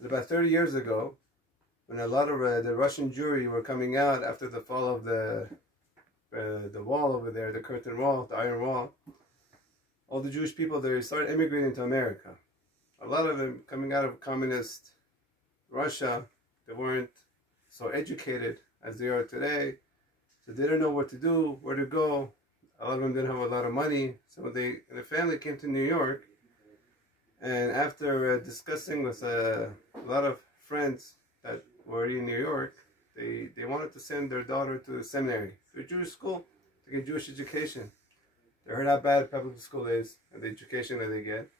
that about 30 years ago, when a lot of the Russian Jewry were coming out after the fall of the wall over there, the curtain wall, the iron wall, all the Jewish people, they started immigrating to America. A lot of them coming out of communist Russia, they weren't so educated as they are today, so they didn't know what to do, where to go. A lot of them didn't have a lot of money, so the family came to New York, and after discussing with a lot of friends that were already in New York, they wanted to send their daughter to a seminary, to a Jewish school, to get Jewish education. They heard how bad public school is and the education that they get,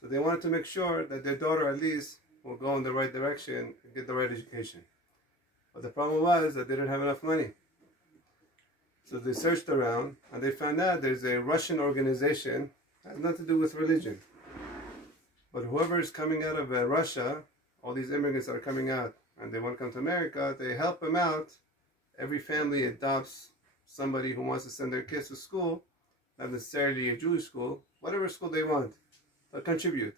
so they wanted to make sure that their daughter at least will go in the right direction and get the right education. But the problem was that they didn't have enough money. So they searched around and they found out there's a Russian organization that has nothing to do with religion. But whoever is coming out of Russia, all these immigrants that are coming out and they want to come to America, they help them out. Every family adopts somebody who wants to send their kids to school, not necessarily a Jewish school, whatever school they want, they'll contribute.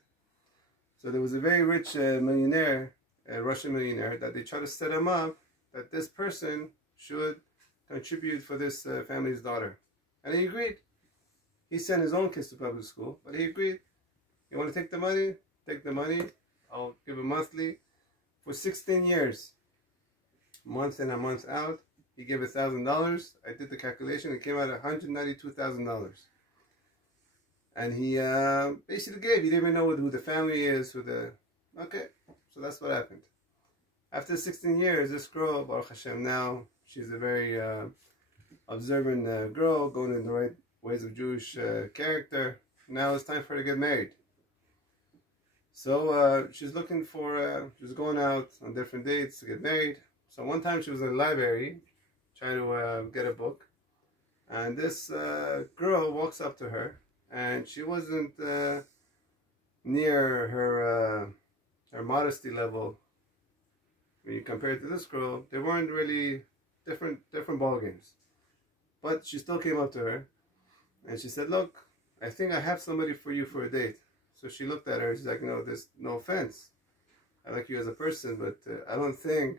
So there was a very rich millionaire, a Russian millionaire, that they tried to set him up that this person should contribute for this family's daughter. And he agreed. He sent his own kids to public school, but he agreed. You want to take the money? Take the money. I'll give it monthly. For 16 years, month in and month out, he gave $1,000. I did the calculation. It came out $192,000. And he basically gave. He didn't even know who the family is. Okay, so that's what happened. After 16 years, this girl, Baruch Hashem, now she's a very observant girl, going in the right ways of Jewish character. Now it's time for her to get married. So she's looking for, she's going out on different dates to get married. So one time she was in the library trying to get a book. And this girl walks up to her, and she wasn't near her modesty level. When you compare it to this girl, they weren't really different ball games. But she still came up to her, and she said, "Look, I think I have somebody for you for a date." So she looked at her. She's like, "No, there's no offense. I like you as a person, but I don't think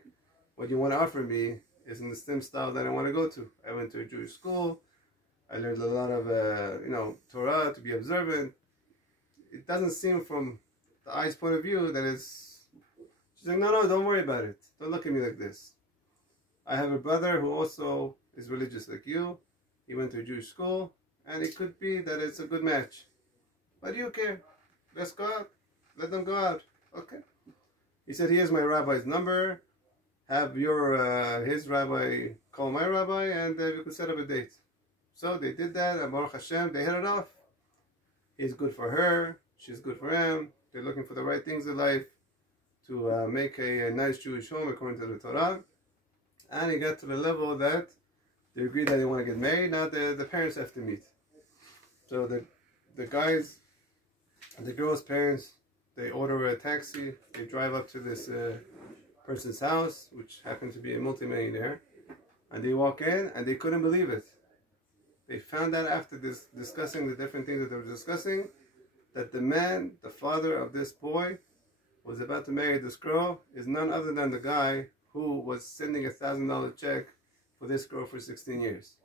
what you want to offer me is in the same style that I want to go to. I went to a Jewish school. I learned a lot of Torah, to be observant. It doesn't seem from the eye's point of view that it's." She's like, no, don't worry about it. Don't look at me like this. I have a brother who also is religious like you. He went to a Jewish school, and it could be that it's a good match. Why do you care? Let's go out. Let them go out. Okay. He said, here's my rabbi's number. Have his rabbi call my rabbi, and we could set up a date. So they did that, and Baruch Hashem, they hit it off. He's good for her. She's good for him. They're looking for the right things in life to make a nice Jewish home according to the Torah. And he got to the level that they agreed that they want to get married. Now the parents have to meet. So the guys, the girl's parents, they order a taxi. They drive up to this person's house, which happened to be a multimillionaire. And they walk in, and they couldn't believe it. They found out after discussing the different things that they were discussing, that the man, the father of this boy, was about to marry this girl, is none other than the guy who was sending $1,000 check for this girl for 16 years.